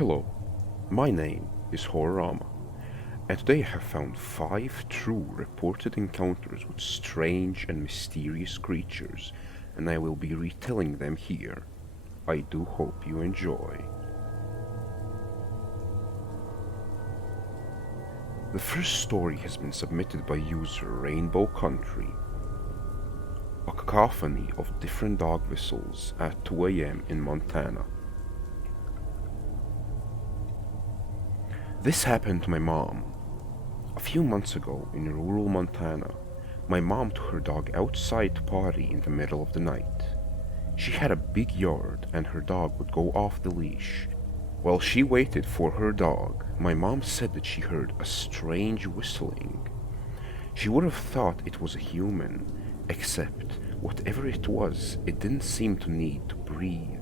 Hello, my name is Horrorama, and today I have found 5 true reported encounters with strange and mysterious creatures, and I will be retelling them here. I do hope you enjoy. The first story has been submitted by user Rainbow Country. A cacophony of different dog whistles at 2 a.m. in Montana. This happened to my mom. A few months ago in rural Montana, my mom took her dog outside to potty in the middle of the night. She had a big yard and her dog would go off the leash. While she waited for her dog, my mom said that she heard a strange whistling. She would have thought it was a human, except whatever it was, it didn't seem to need to breathe.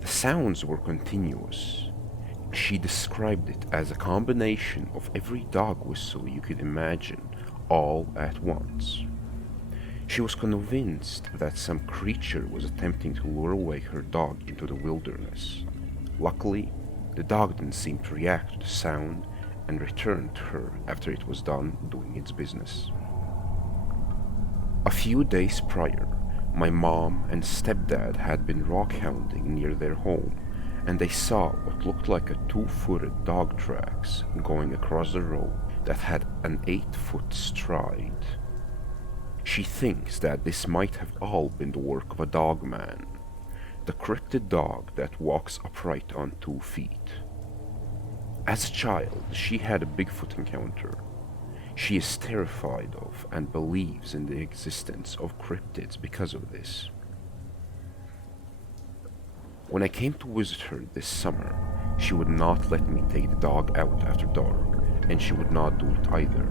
The sounds were continuous. She described it as a combination of every dog whistle you could imagine, all at once. She was convinced that some creature was attempting to lure away her dog into the wilderness. Luckily, the dog didn't seem to react to the sound and returned to her after it was done doing its business. A few days prior, my mom and stepdad had been rockhounding near their home, and they saw what looked like a 2-footed dog tracks going across the road that had an 8-foot stride. She thinks that this might have all been the work of a dog man, the cryptid dog that walks upright on 2 feet. As a child, she had a Bigfoot encounter. She is terrified of and believes in the existence of cryptids because of this. When I came to visit her this summer, she would not let me take the dog out after dark, and she would not do it either.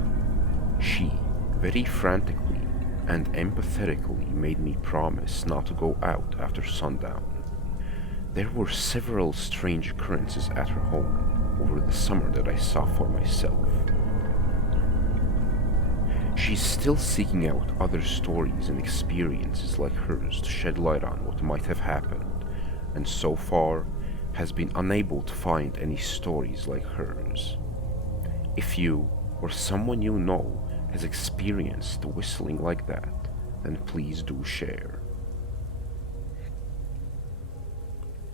She, very frantically and empathetically, made me promise not to go out after sundown. There were several strange occurrences at her home over the summer that I saw for myself. She's still seeking out other stories and experiences like hers to shed light on what might have happened, and so far has been unable to find any stories like hers. If you or someone you know has experienced the whistling like that, then please do share.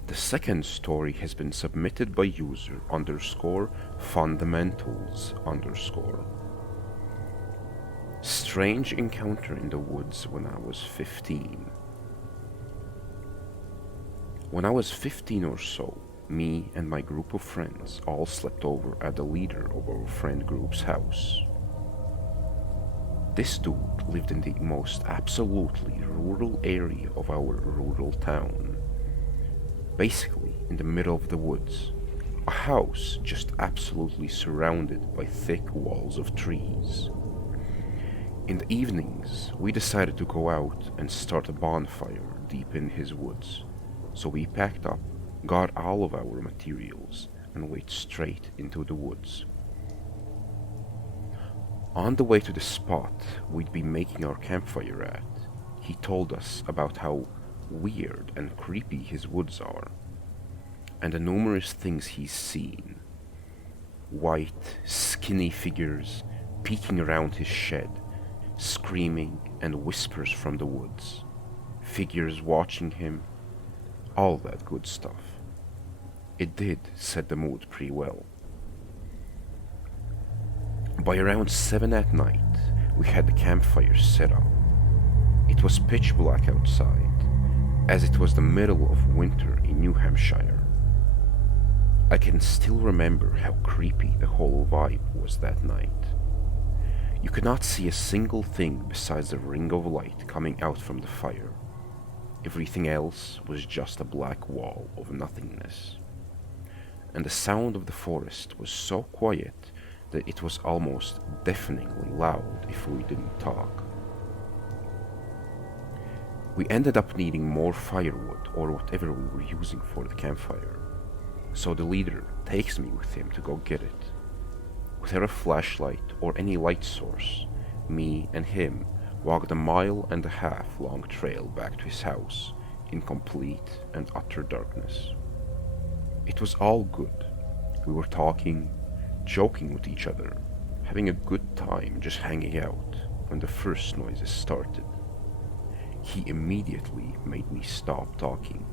The second story has been submitted by user _fundamentals_. Strange encounter in the woods when I was 15. When I was 15 or so, me and my group of friends all slept over at the leader of our friend group's house. This dude lived in the most absolutely rural area of our rural town. Basically in the middle of the woods, a house just absolutely surrounded by thick walls of trees. In the evenings, we decided to go out and start a bonfire deep in his woods. So we packed up, got all of our materials, and went straight into the woods. On the way to the spot we'd be making our campfire at, he told us about how weird and creepy his woods are, and the numerous things he's seen. White, skinny figures peeking around his shed, screaming and whispers from the woods, figures watching him, all that good stuff. It did set the mood pretty well. By around 7 at night, we had the campfire set up. It was pitch black outside, as it was the middle of winter in New Hampshire. I can still remember how creepy the whole vibe was that night. You could not see a single thing besides the ring of light coming out from the fire. Everything else was just a black wall of nothingness. And the sound of the forest was so quiet that it was almost deafeningly loud if we didn't talk. We ended up needing more firewood or whatever we were using for the campfire, so the leader takes me with him to go get it. Without a flashlight or any light source, me and him walked a 1.5 mile long trail back to his house in complete and utter darkness. It was all good. We were talking, joking with each other, having a good time just hanging out when the first noises started. He immediately made me stop talking.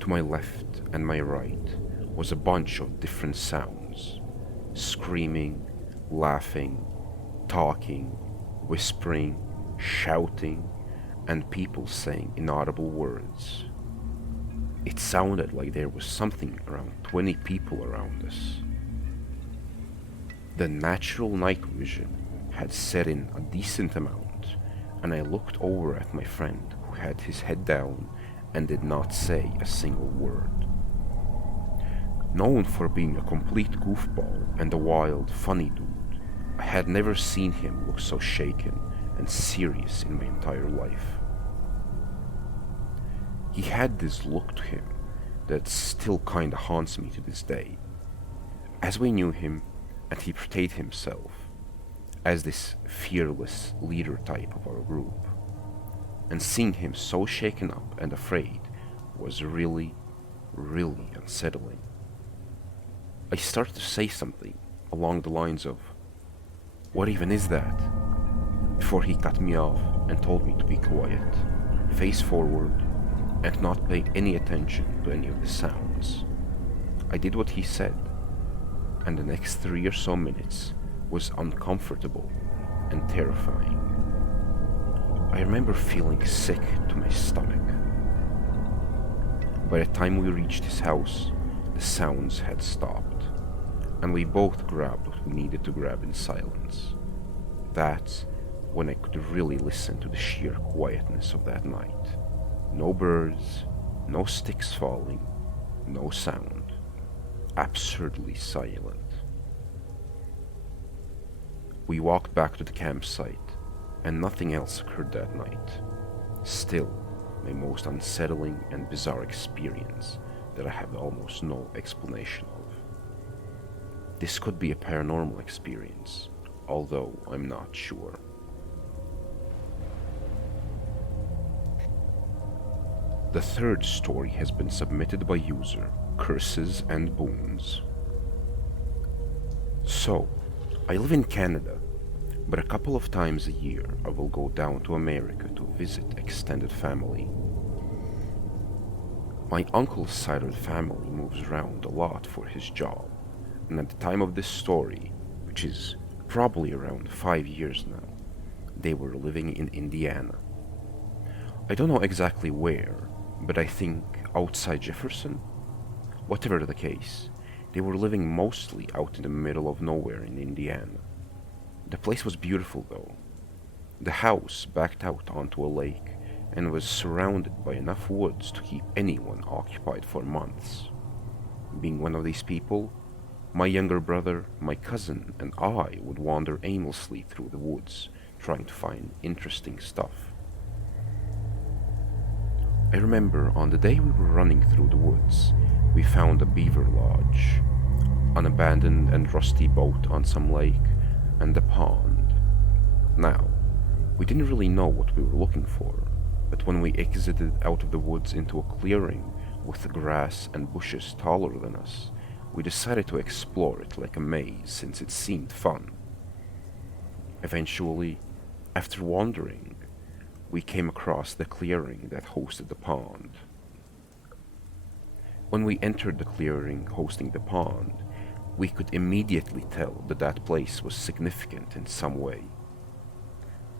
To my left and my right was a bunch of different sounds: screaming, laughing, talking, whispering, shouting, and people saying inaudible words. It sounded like there was something around 20 people around us. The natural night vision had set in a decent amount, and I looked over at my friend who had his head down and did not say a single word. Known for being a complete goofball and a wild, funny dude, I had never seen him look so shaken and serious in my entire life. He had this look to him that still kinda haunts me to this day. As we knew him, and he portrayed himself as this fearless leader type of our group, and seeing him so shaken up and afraid was really, really unsettling. I started to say something along the lines of, "What even is that?" before he cut me off and told me to be quiet, face forward, and not pay any attention to any of the sounds. I did what he said, and the next 3 or so minutes was uncomfortable and terrifying. I remember feeling sick to my stomach. By the time we reached his house, the sounds had stopped, and we both grabbed what we needed to grab in silence. That's when I could really listen to the sheer quietness of that night. No birds, no sticks falling, no sound. Absurdly silent. We walked back to the campsite, and nothing else occurred that night. Still, my most unsettling and bizarre experience that I have almost no explanation of. This could be a paranormal experience, although I'm not sure. The third story has been submitted by user Curses and Boons. So, I live in Canada, but a couple of times a year I will go down to America to visit extended family. My uncle's side of the family moves around a lot for his job, and at the time of this story, which is probably around 5 years now, they were living in Indiana. I don't know exactly where, but I think outside Jefferson? Whatever the case, they were living mostly out in the middle of nowhere in Indiana. The place was beautiful though. The house backed out onto a lake and was surrounded by enough woods to keep anyone occupied for months. Being one of these people, my younger brother, my cousin, and I would wander aimlessly through the woods, trying to find interesting stuff. I remember on the day we were running through the woods, we found a beaver lodge, an abandoned and rusty boat on some lake, and a pond. Now, we didn't really know what we were looking for, but when we exited out of the woods into a clearing with grass and bushes taller than us, we decided to explore it like a maze since it seemed fun. Eventually, after wandering, we came across the clearing that hosted the pond. When we entered the clearing hosting the pond, we could immediately tell that that place was significant in some way.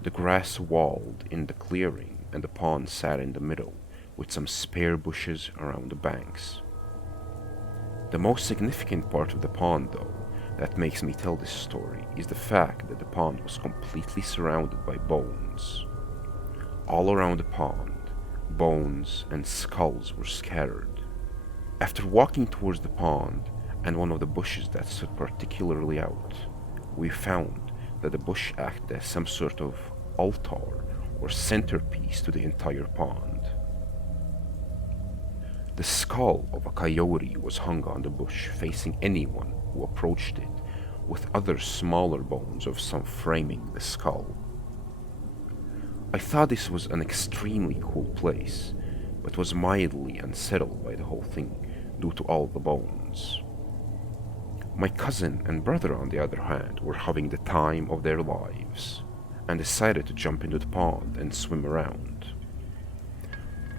The grass walled in the clearing and the pond sat in the middle, with some spare bushes around the banks. The most significant part of the pond, though, that makes me tell this story is the fact that the pond was completely surrounded by bones. All around the pond, bones and skulls were scattered. After walking towards the pond and one of the bushes that stood particularly out, we found that the bush acted as some sort of altar or centerpiece to the entire pond. The skull of a coyote was hung on the bush facing anyone who approached it, with other smaller bones of some framing the skull. I thought this was an extremely cool place, but was mildly unsettled by the whole thing due to all the bones. My cousin and brother, on the other hand, were having the time of their lives and decided to jump into the pond and swim around.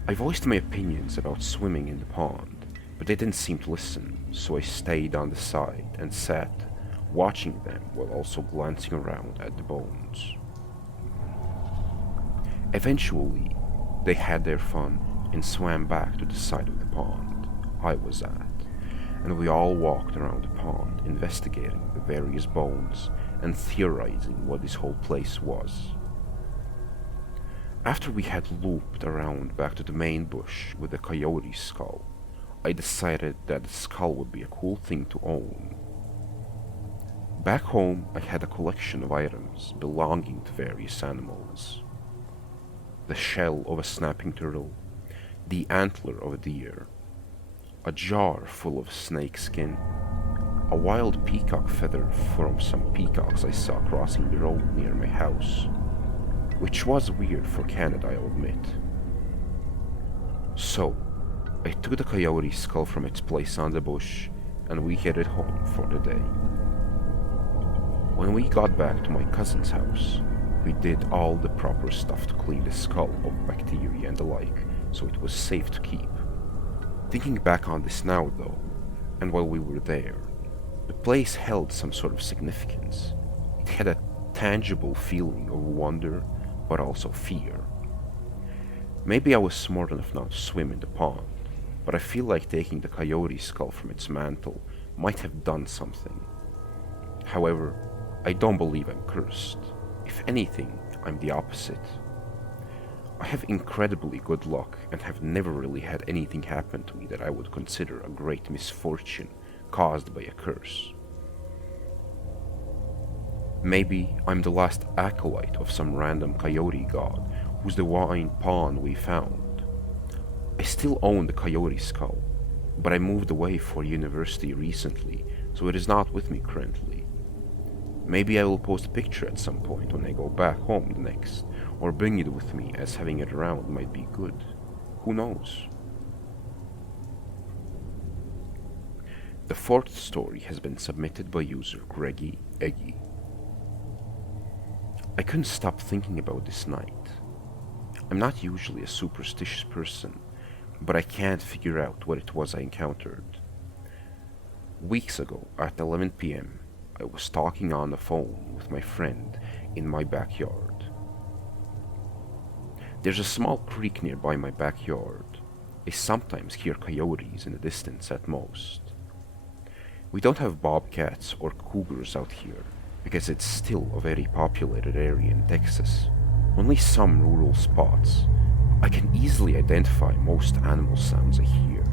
I voiced my opinions about swimming in the pond, but they didn't seem to listen, so I stayed on the side and sat, watching them while also glancing around at the bones. Eventually, they had their fun and swam back to the side of the pond I was at, and we all walked around the pond investigating the various bones and theorizing what this whole place was. After we had looped around back to the main bush with the coyote skull, I decided that the skull would be a cool thing to own. Back home, I had a collection of items belonging to various animals. The shell of a snapping turtle, the antler of a deer, a jar full of snake skin, a wild peacock feather from some peacocks I saw crossing the road near my house, which was weird for Canada, I'll admit. So, I took the coyote skull from its place on the bush, and we headed home for the day. When we got back to my cousin's house, we did all the proper stuff to clean the skull of bacteria and the like, so it was safe to keep. Thinking back on this now though, and while we were there, the place held some sort of significance. It had a tangible feeling of wonder, but also fear. Maybe I was smart enough not to swim in the pond, but I feel like taking the coyote skull from its mantle might have done something. However, I don't believe I'm cursed. If anything, I'm the opposite. I have incredibly good luck and have never really had anything happen to me that I would consider a great misfortune caused by a curse. Maybe I'm the last acolyte of some random coyote god whose divine pawn we found. I still own the coyote skull, but I moved away for university recently, so it is not with me currently. Maybe I will post a picture at some point when I go back home next, or bring it with me, as having it around might be good. Who knows? The fourth story has been submitted by user Greggy Eggy. I couldn't stop thinking about this night. I'm not usually a superstitious person, but I can't figure out what it was I encountered. Weeks ago, at 11 p.m., I was talking on the phone with my friend in my backyard. There's a small creek nearby my backyard. I sometimes hear coyotes in the distance at most. We don't have bobcats or cougars out here, because it's still a very populated area in Texas. Only some rural spots. I can easily identify most animal sounds I hear,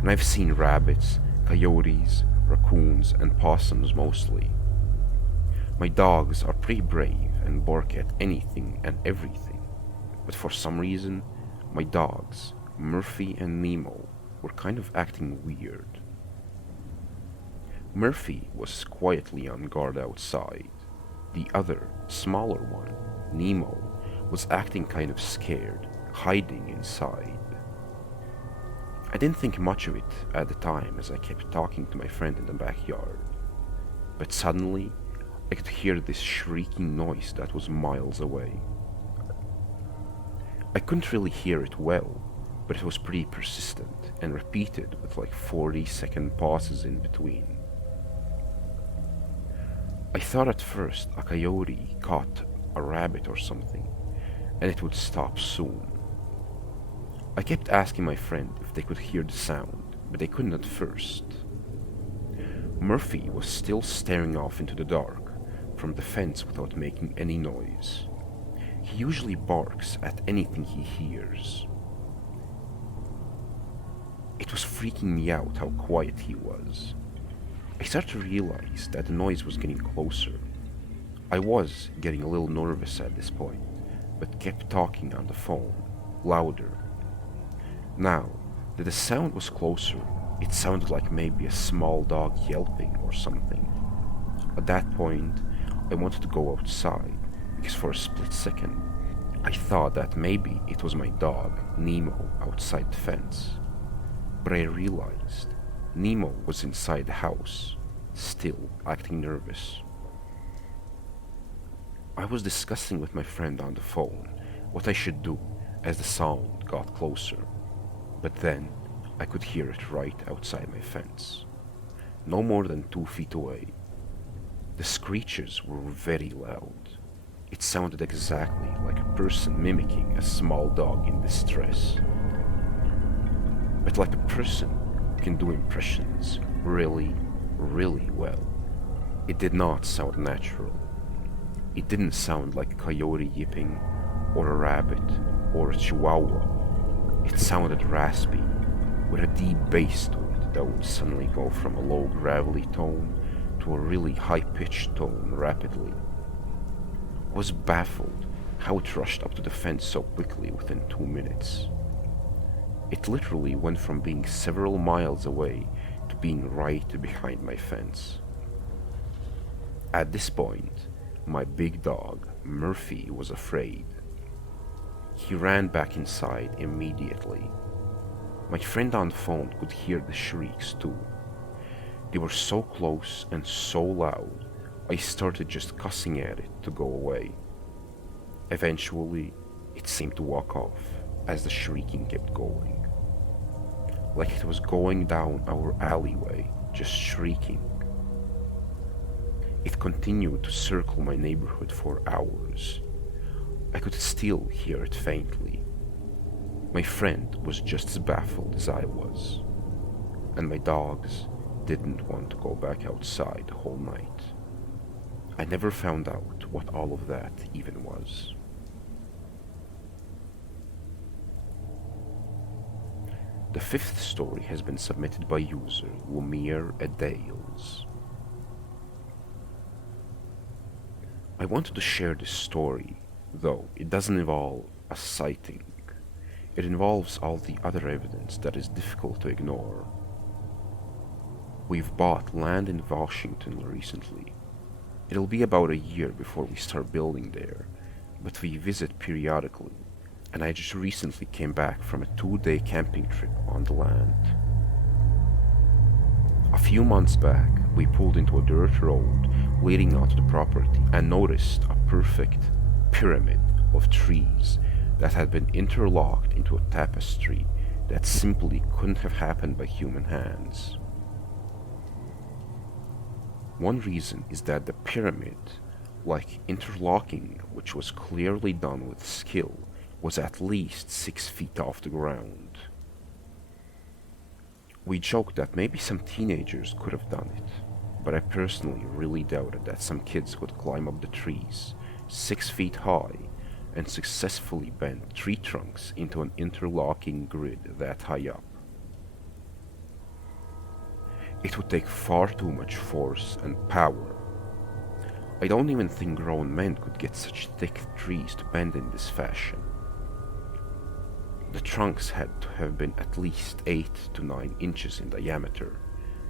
and I've seen rabbits, coyotes, raccoons, and possums mostly. My dogs are pretty brave and bark at anything and everything, but for some reason, my dogs, Murphy and Nemo, were kind of acting weird. Murphy was quietly on guard outside. The other, smaller one, Nemo, was acting kind of scared, hiding inside. I didn't think much of it at the time as I kept talking to my friend in the backyard. But suddenly, I could hear this shrieking noise that was miles away. I couldn't really hear it well, but it was pretty persistent and repeated with like 40-second pauses in between. I thought at first a coyote caught a rabbit or something, and it would stop soon. I kept asking my friend if they could hear the sound, but they couldn't at first. Murphy was still staring off into the dark from the fence without making any noise. He usually barks at anything he hears. It was freaking me out how quiet he was. I started to realize that the noise was getting closer. I was getting a little nervous at this point, but kept talking on the phone, louder. Now that the sound was closer, it sounded like maybe a small dog yelping or something. At that point, I wanted to go outside, because for a split second, I thought that maybe it was my dog, Nemo, outside the fence. But I realized Nemo was inside the house, still acting nervous. I was discussing with my friend on the phone what I should do as the sound got closer, but then I could hear it right outside my fence, no more than 2 feet away. The screeches were very loud. It sounded exactly like a person mimicking a small dog in distress. But like a person who can do impressions really, really well. It did not sound natural. It didn't sound like a coyote yipping, or a rabbit, or a chihuahua. It sounded raspy, with a deep bass to it that would suddenly go from a low gravelly tone to a really high-pitched tone rapidly. I was baffled how it rushed up to the fence so quickly within 2 minutes. It literally went from being several miles away to being right behind my fence. At this point, my big dog, Murphy, was afraid. He ran back inside immediately. My friend on the phone could hear the shrieks too. They were so close and so loud, I started just cussing at it to go away. Eventually, it seemed to walk off as the shrieking kept going. Like it was going down our alleyway, just shrieking. It continued to circle my neighborhood for hours. I could still hear it faintly. My friend was just as baffled as I was, and my dogs didn't want to go back outside the whole night. I never found out what all of that even was. The fifth story has been submitted by user Lumiere Adales. I wanted to share this story, though it doesn't involve a sighting. It involves all the other evidence that is difficult to ignore. We've bought land in Washington recently. It'll be about a year before we start building there, but we visit periodically, and I just recently came back from a 2-day camping trip on the land. A few months back, we pulled into a dirt road leading onto the property and noticed a perfect pyramid of trees that had been interlocked into a tapestry that simply couldn't have happened by human hands. One reason is that the pyramid, like interlocking, which was clearly done with skill, was at least 6 feet off the ground. We joked that maybe some teenagers could have done it, but I personally really doubted that some kids could climb up the trees 6 feet high and successfully bend tree trunks into an interlocking grid that high up. It would take far too much force and power. I don't even think grown men could get such thick trees to bend in this fashion. The trunks had to have been at least 8 to 9 inches in diameter,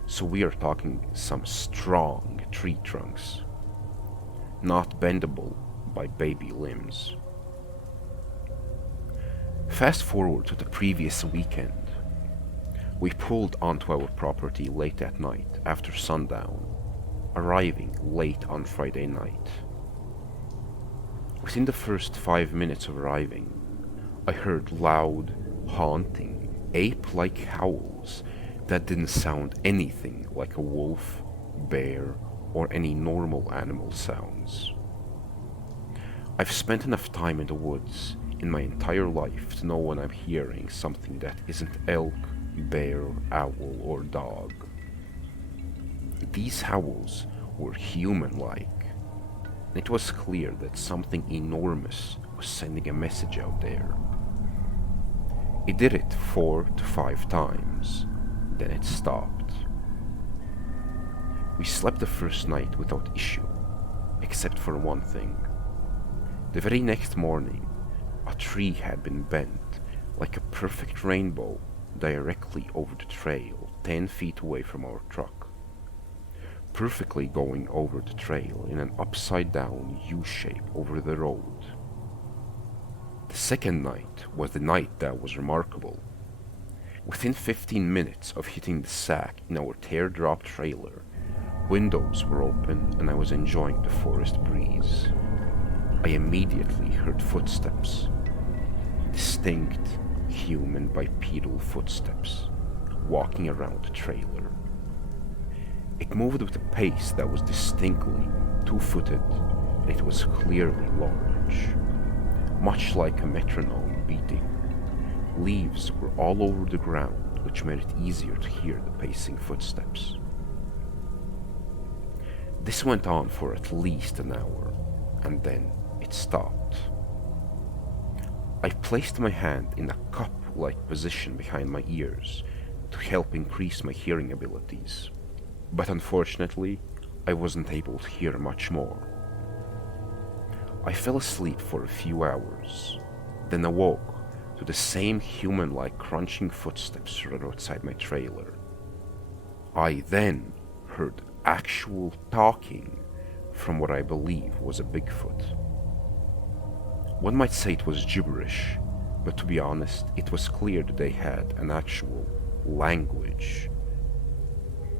so we are talking some strong tree trunks, not bendable by baby limbs. Fast forward to the previous weekend. We pulled onto our property late at night after sundown, arriving late on Friday night. Within the first 5 minutes of arriving, I heard loud, haunting, ape-like howls that didn't sound anything like a wolf, bear, or any normal animal sounds. I've spent enough time in the woods in my entire life to know when I'm hearing something that isn't elk, bear, owl, or dog. These howls were human-like, and it was clear that something enormous was sending a message out there. It did it 4 to 5 times, then it stopped. We slept the first night without issue, except for one thing. The very next morning, a tree had been bent like a perfect rainbow directly over the trail 10 feet away from our truck, perfectly going over the trail in an upside-down U-shape over the road. The second night was the night that was remarkable. Within 15 minutes of hitting the sack in our teardrop trailer, windows were open and I was enjoying the forest breeze. I immediately heard footsteps. Distinct, human bipedal footsteps, walking around the trailer. It moved with a pace that was distinctly two-footed, and it was clearly large, much like a metronome beating. Leaves were all over the ground, which made it easier to hear the pacing footsteps. This went on for at least an hour, and then it stopped. I placed my hand in a cup-like position behind my ears to help increase my hearing abilities, but unfortunately, I wasn't able to hear much more. I fell asleep for a few hours, then awoke to the same human-like crunching footsteps right outside my trailer. I then heard actual talking from what I believe was a Bigfoot. One might say it was gibberish, but to be honest, it was clear that they had an actual language.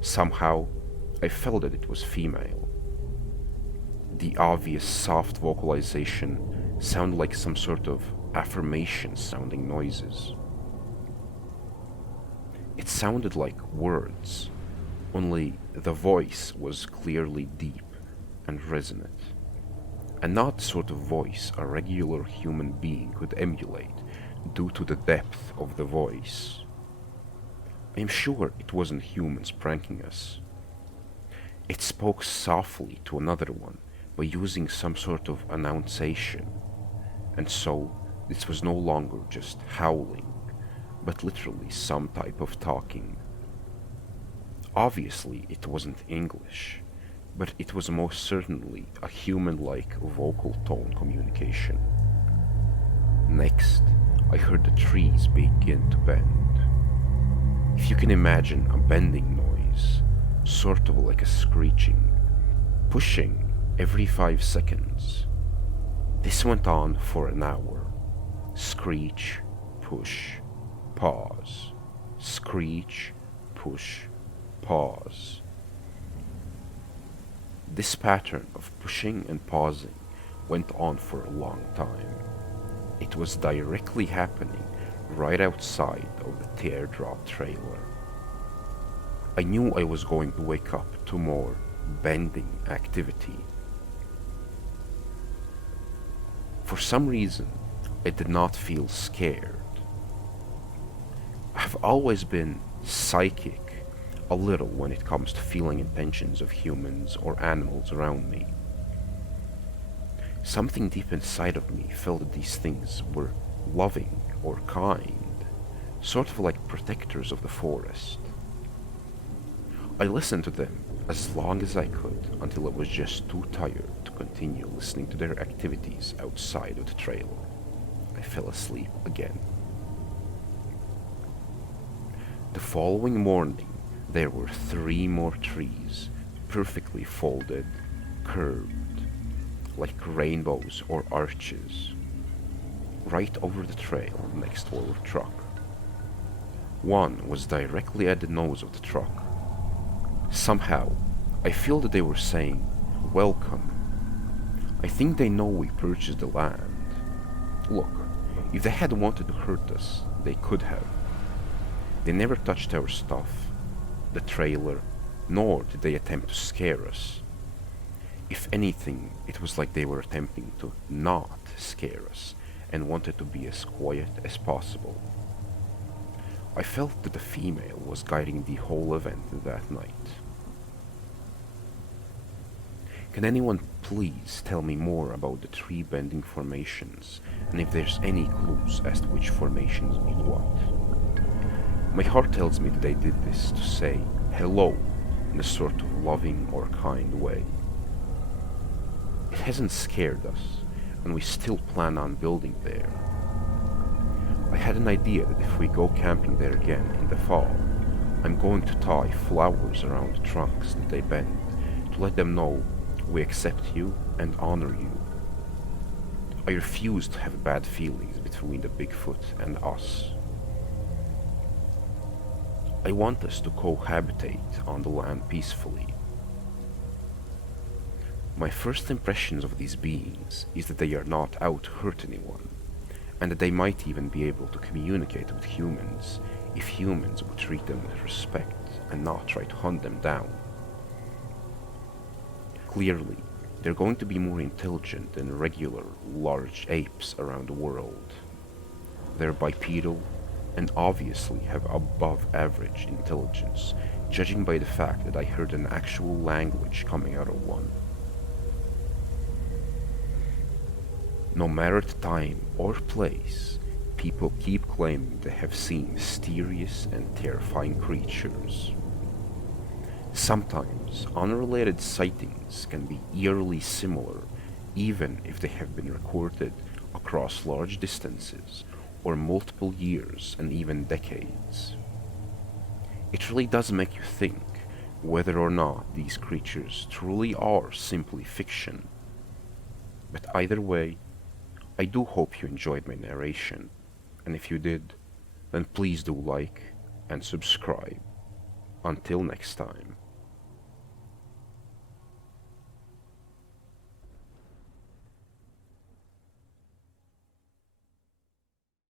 Somehow, I felt that it was female. The obvious soft vocalization sounded like some sort of affirmation-sounding noises. It sounded like words, only the voice was clearly deep and resonant, and not the sort of voice a regular human being could emulate due to the depth of the voice. I am sure it wasn't humans pranking us. It spoke softly to another one by using some sort of annunciation, and so this was no longer just howling, but literally some type of talking. Obviously, it wasn't English, but it was most certainly a human-like vocal tone communication. Next, I heard the trees begin to bend. If you can imagine a bending noise, sort of like a screeching, pushing every 5 seconds. This went on for an hour. Screech, push, pause. Screech, push, pause. This pattern of pushing and pausing went on for a long time. It was directly happening right outside of the teardrop trailer. I knew I was going to wake up to more bending activity. For some reason, I did not feel scared. I've always been psychic a little when it comes to feeling intentions of humans or animals around me. Something deep inside of me felt that these things were loving or kind, sort of like protectors of the forest. I listened to them as long as I could until I was just too tired to continue listening to their activities outside of the trailer. I fell asleep again. The following morning, there were 3 more trees, perfectly folded, curved, like rainbows or arches, right over the trail next to our truck. One was directly at the nose of the truck. Somehow, I feel that they were saying, "Welcome." I think they know we purchased the land. Look, if they had wanted to hurt us, they could have. They never touched our stuff, the trailer, nor did they attempt to scare us. If anything, it was like they were attempting to not scare us and wanted to be as quiet as possible. I felt that the female was guiding the whole event that night. Can anyone please tell me more about the tree bending formations and if there's any clues as to which formations mean what? My heart tells me that they did this to say hello in a sort of loving or kind way. It hasn't scared us, and we still plan on building there. I had an idea that if we go camping there again in the fall, I'm going to tie flowers around the trunks that they bend to let them know we accept you and honor you. I refuse to have bad feelings between the Bigfoot and us. I want us to cohabitate on the land peacefully. My first impressions of these beings is that they are not out to hurt anyone, and that they might even be able to communicate with humans if humans would treat them with respect and not try to hunt them down. Clearly, they're going to be more intelligent than regular large apes around the world. They're bipedal and obviously have above average intelligence, judging by the fact that I heard an actual language coming out of one. No matter the time or place, people keep claiming they have seen mysterious and terrifying creatures. Sometimes unrelated sightings can be eerily similar, even if they have been recorded across large distances or multiple years and even decades. It really does make you think whether or not these creatures truly are simply fiction. But either way, I do hope you enjoyed my narration, and if you did, then please do like and subscribe. Until next time.